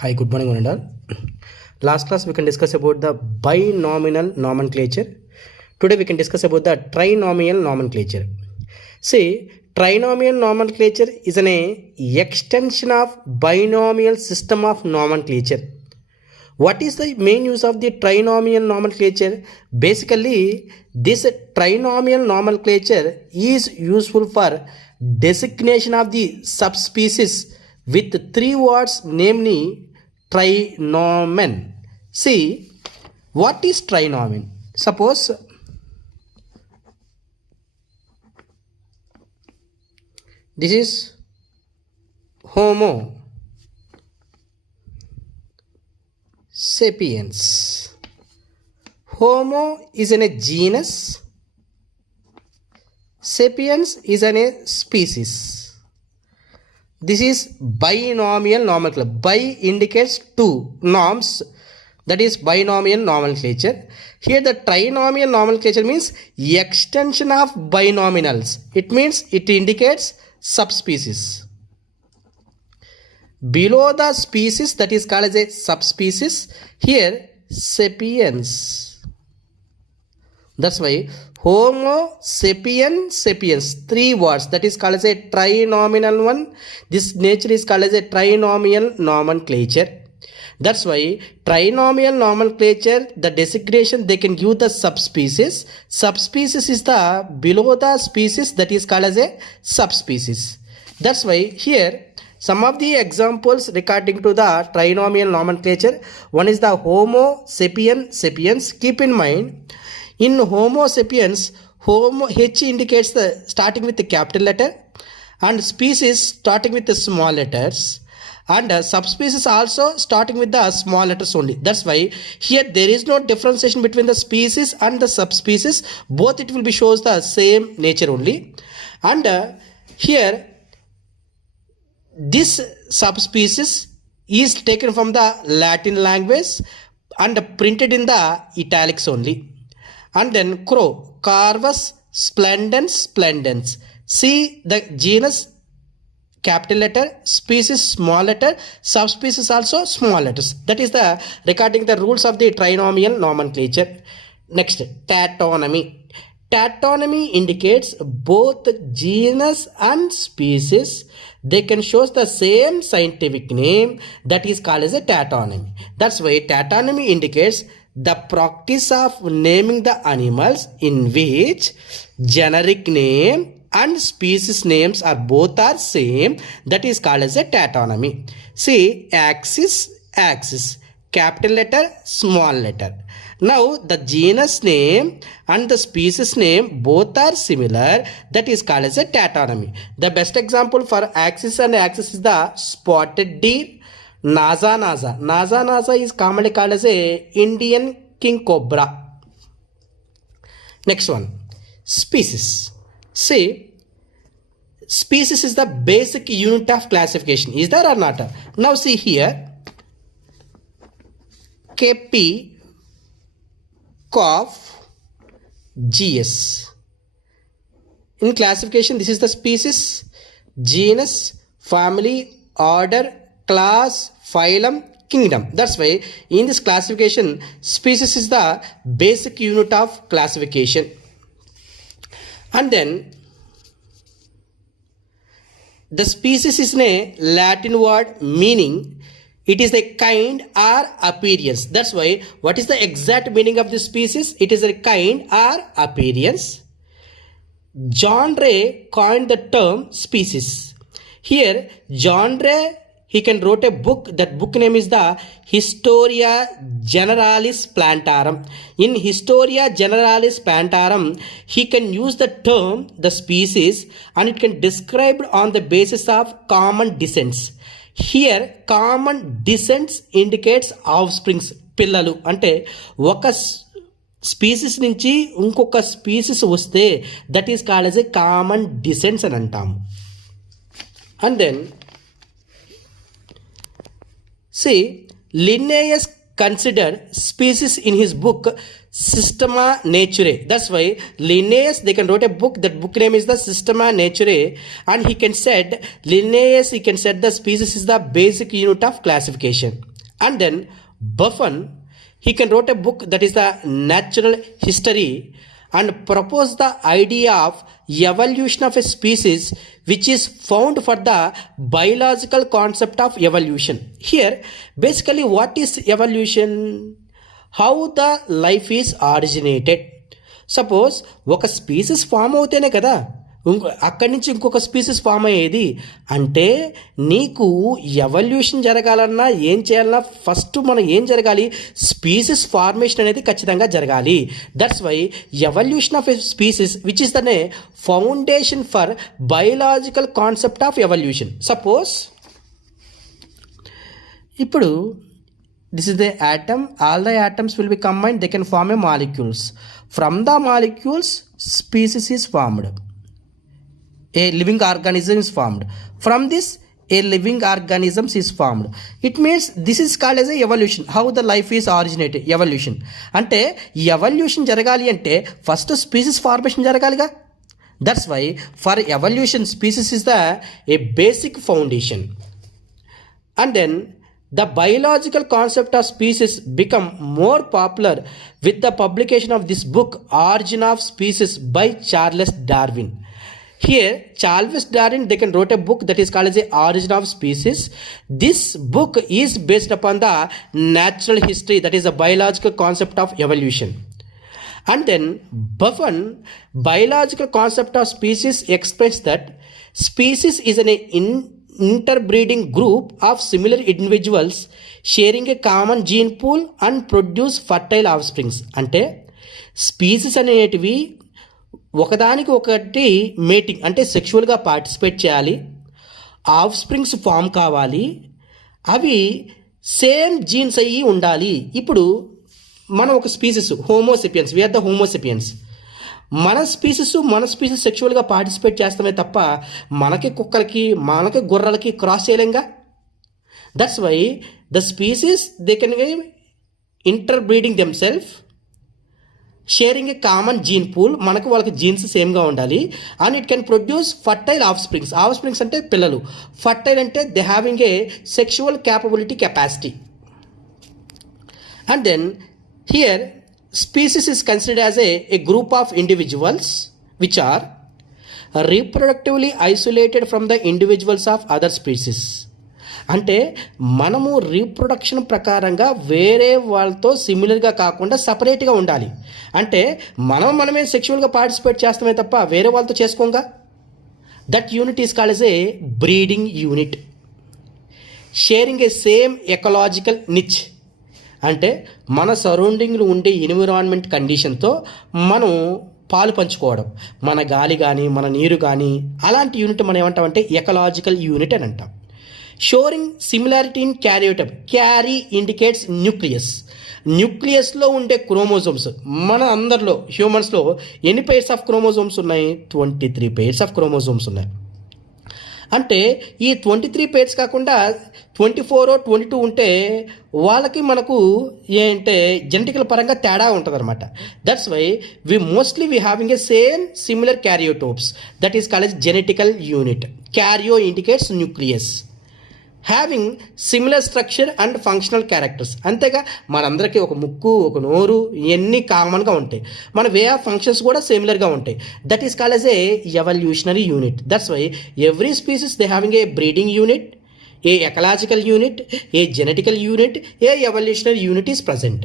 Hi, good morning, one and all. Last class we can discuss about the binomial nomenclature. Today we can discuss about the trinomial nomenclature. See, trinomial nomenclature is an extension of binomial system of nomenclature. What is the main use of the trinomial nomenclature? Basically, this trinomial nomenclature is useful for designation of the subspecies with three words, namely trinomen. See, what is trinomen? Suppose this is Homo sapiens. Homo is in a genus, sapiens is in a species. This is binomial nomenclature. Bi indicates two norms, that is binomial nomenclature. Here the trinomial nomenclature means extension of binomials. It means it indicates subspecies. Below the species, that is called as a subspecies. Here sapiens. That's why Homo sapiens sapiens, three words, that is called as a trinominal one. This nature is called as a trinomial nomenclature. That's why trinomial nomenclature, the designation they can give the subspecies. Subspecies is the below the species, that is called as a subspecies. That's why here some of the examples regarding to the trinomial nomenclature. One is the Homo sapiens sapiens. Keep in mind, in Homo sapiens, Homo H indicates the starting with the capital letter, and species starting with the small letters, and subspecies also starting with the small letters only. That's why here there is no differentiation between the species and the subspecies. Both it will be shows the same nature only. And here this subspecies is taken from the Latin language and printed in the italics only. And then crow, Corvus splendens splendens. See the genus capital letter, species small letter, subspecies also small letters. That is the regarding the rules of the trinomial nomenclature. Next, taxonomy. Taxonomy indicates both genus and species. They can show the same scientific name, that is called as a taxonomy. That's why taxonomy indicates the practice of naming the animals in which generic name and species names are both are same, that is called as a taxonomy. See, axis capital letter small letter. Now the genus name and the species name both are similar, that is called as a taxonomy. The best example for axis and axis is the spotted deer. Naza is commonly called as a Indian king cobra. Next one, species. See, species is the basic unit of classification. Is there or not? Now see here, KP, cough, GS. In classification, this is the species, genus, family, order, class, phylum, kingdom. That's why in this classification, species is the basic unit of classification. And then the species is a Latin word meaning it is a kind or appearance. That's why what is the exact meaning of this species? It is a kind or appearance. John Ray coined the term species. Here John Ray, he can wrote a book. That book name is the Historia Generalis Plantarum. In Historia Generalis Plantarum, he can use the term the species and it can describe on the basis of common descents. Here common descents indicates offsprings, పిల్లలు. అంటే ఒక species నుంచి ఇంకొక species వస్తే that is called as a common descents అని అంటాము. And then see, Linnaeus considered species in his book Systema Naturae. That's why Linnaeus, they can wrote a book, that book name is the Systema Naturae, and he can said, Linnaeus, he can said the species is the basic unit of classification. And then Buffon, he can wrote a book that is the Natural History, and proposed the idea of evolution of a species which is found for the biological concept of evolution. Here, basically what is evolution? How the life is originated. Suppose ఒక species form అవుతేనే కదా అక్కడి నుంచి ఇంకొక species form అయ్యేది. అంటే నీకు evolution జరగాలన్నా ఏం చేయాలన్నా ఫస్ట్ మనం ఏం జరగాలి, స్పీసీస్ ఫార్మేషన్ అనేది ఖచ్చితంగా జరగాలి. That's why evolution of a species which is the foundation for biological concept of evolution. Suppose ఇప్పుడు this is the atom, all the atoms will be combined, they can form a molecules. From the molecules species is formed, a living organism is formed. From this a living organisms is formed. It means this is called as a evolution. How the life is originated, evolution. అంటే evolution జరగాలి అంటే first species formation జరగాలిగా. That's why for evolution species is the a basic foundation. And then the biological concept of species become more popular with the publication of this book, Origin of Species by Charles Darwin. Here, Charles Darwin, they can wrote a book that is called as the Origin of Species. This book is based upon the natural history, that is the biological concept of evolution. And then Buffon, biological concept of species explains that species is an interbreeding group of similar individuals sharing a common gene pool and produce fertile offsprings. అంటే species అనేటివి ఒకదానికి ఒకటి mating అంటే సెక్షువల్గా participate చేయాలి, offsprings form కావాలి, అవి same genes అయ్యి ఉండాలి. ఇప్పుడు మనం ఒక species homo sapiens, we are the homo sapiens. మన స్పీసీస్ సెక్షువల్గా పార్టిసిపేట్ చేస్తామే తప్ప మనకి కుక్కలకి మనకి గుర్రలకి క్రాస్ చేయలేంగా. That's why the species they can interbreeding themself, sharing a common gene pool, మనకు వాళ్ళకి జీన్స్ సేమ్గా ఉండాలి. And it can produce fertile offsprings అంటే పిల్లలు, ఫర్టైల్ అంటే they having a sexual capability capacity. And then here species is considered as a group of individuals which are reproductively isolated from the individuals of other species. అంటే మనము reproduction ప్రకారంగా వేరే వాళ్ళతో సిమిలర్గా కాకుండా సపరేట్గా ఉండాలి. అంటే మనమే సెక్షువల్గా పార్టిసిపేట్ చేస్తామే తప్ప వేరే వాళ్ళతో చేసుకోంగా. That unit is called as a breeding unit. Sharing a same ecological niche, అంటే మన సరౌండింగ్లో ఉండే ఎన్విరాన్మెంట్ కండిషన్తో మనం పాలు పంచుకోవడం, మన గాలి కానీ మన నీరు కానీ అలాంటి యూనిట్ మనం ఏమంటామంటే ఎకలాజికల్ యూనిట్ అని అంటాం. Sharing similarity in karyotype, karyo indicates న్యూక్లియస్లో ఉండే క్రోమోజోమ్స్. మన అందరిలో హ్యూమన్స్లో ఎన్ని పెయిర్స్ ఆఫ్ క్రోమోజోమ్స్ ఉన్నాయి? 23 పెయిర్స్ ఆఫ్ క్రోమోజోమ్స్ ఉన్నాయి. అంటే ఈ 23 పెయిర్స్ కాకుండా 24 22 ఉంటే వాళ్ళకి మనకు ఏంటంటే జెనెటికల్ పరంగా తేడా ఉంటుంది అనమాట. That's why we having a same similar karyotypes, that is called genetical unit. Karyo indicates nucleus having similar structure and functional characters. అంతేగా మనందరికీ ఒక ముక్కు, ఒక నోరు ఇవన్నీ కామన్గా ఉంటాయి. మన వే ఆఫ్ ఫంక్షన్స్ కూడా సిమిలర్గా ఉంటాయి. That is called as a evolutionary unit. That's why every species they having a breeding unit, a ecological unit, a genetical unit, a evolutionary unit is present.